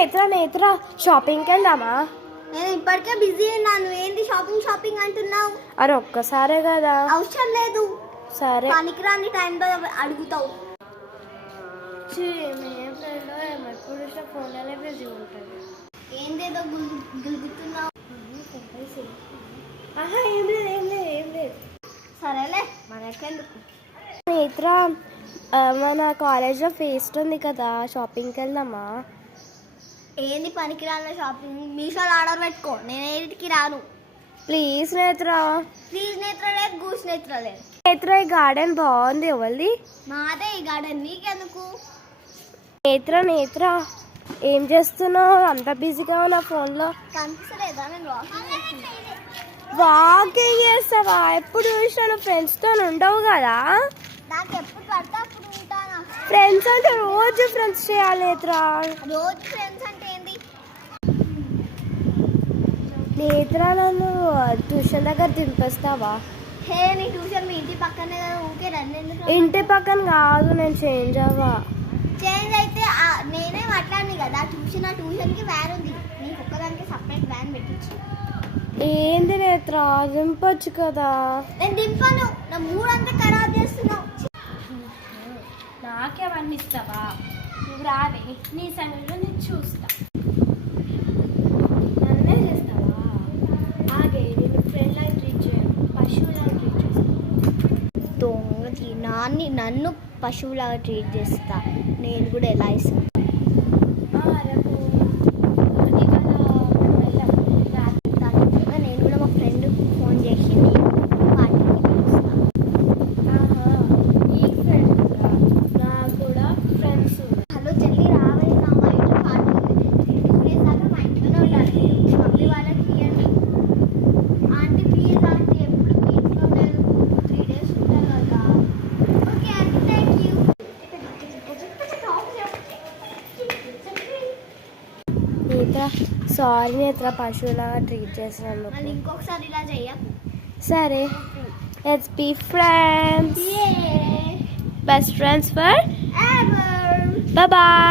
నేత్ర నేత్ర షాపింగ్కి వెళ్దామా? నేను ఇప్పటికే బిజీ ఉన్నాను. ఏంటి షాపింగ్ షాపింగ్ అంటున్నావు? అరే ఒక్కసారే కదా. అవసరం లేదు. సరే పనికిరాని టైంలో అడుగుతావు. ఎప్పుడు ఫోన్లోనే బిజీ ఉంటుంది. ఏందేదో గులుగుతున్నావు. ఏం లేదు ఏం లేదు ఏం లేదు. సరేలే మనకెందుకు. నేత్ర మన కాలేజ్లో ఫెస్ట్ ఉంది కదా, షాపింగ్కి వెళ్దామా? ఏంది పనికిరాని షాపింగ్? మీషోలో ఆర్డర్ పెట్టుకో, నేను ఏటికి రాను. ప్లీజ్ నేత్ర. ప్లీజ్ నేత్ర లేదు, గూస్ నేత్ర లేదు. నేత్ర ఈ గార్డెన్ బాగుంది. ఎవరిది? మాదే ఈ గార్డెన్, నీకెందుకు? నేత్ర నేత్ర ఏం చేస్తున్నావు? అంత బిజీగా ఉన్నా ఫోన్లో. కనిపిస్తలేదా? నేను వాకింగ్ చేస్తావా? ఎప్పుడు చూసినా ఫ్రెండ్స్తో ఉండవు కదా. నాకు ఎప్పుడు పడితే అప్పుడు ఉంటానా? ఫ్రెండ్స్ అంటే రోజు ఫ్రెండ్స్ చేయాలి నేత్ర. రోజు ఫ్రెండ్స్ అంటే ఏంది? నేత్ర నన్ను ట్యూషన్ దగ్గర దింపేస్తావా? హే, నీ ట్యూషన్ మీ ఇంటి పక్కనే కదా, ఊకే రండి. ఎందుకు ఇంటి పక్కన కాదు, నేను చేంజ్ అవ్వా. చేంజ్ అయితే నేనే మాట్లాడి కదా. ట్యూషన్కి వ్యాన్ ఉంది, నీకు ఒక్కదానికి సపరేట్ వ్యాన్ పెట్టించు. ఏంది నేత్ర, దింపొచ్చు కదా. నేను దింపను, నా మూడంతా ఖరాబ్ చేస్తున్నావు. నాకేమన్నా ఇస్తావా? నువ్వు రావే, నీ సంగతిలో నేను చూస్తా. నన్నే చేస్తావా? ఆగే, నేను ఫ్రెండ్ లాగా ట్రీట్ చేయను, పశువులాగా ట్రీట్ చేస్తాను. దొంగతి నన్ను పశువులాగా ట్రీట్ చేస్తా. నేను కూడా ఎలా ఇస్తాను? నేను కూడా మా ఫ్రెండ్ ఫోన్ చేసి పార్టీకి పిలుస్తాను. నాకు కూడా ఫ్రెండ్స్. హలో చెల్లి, రావాలి నా మా ఇంట్లో పార్టీ ఉంది. 2 days దాకా మా ఇంట్లోనే ఉండాలి. మమ్మీ వాళ్ళకి ఇవ్వండి. ఆంటీ ప్లీజ్ ఆంటీ, ఎప్పుడు మీ ఇంట్లో నేను 3 days ఉంటాను కదా. Okay aunty, thank you. Netra sorry Netra, పశువులాగా ట్రీట్ చేసినాను. మళ్ళీ ఇంకొకసారి ఇలా చెయ్య. సరే, let's be friends. Best friends for Ever. Bye.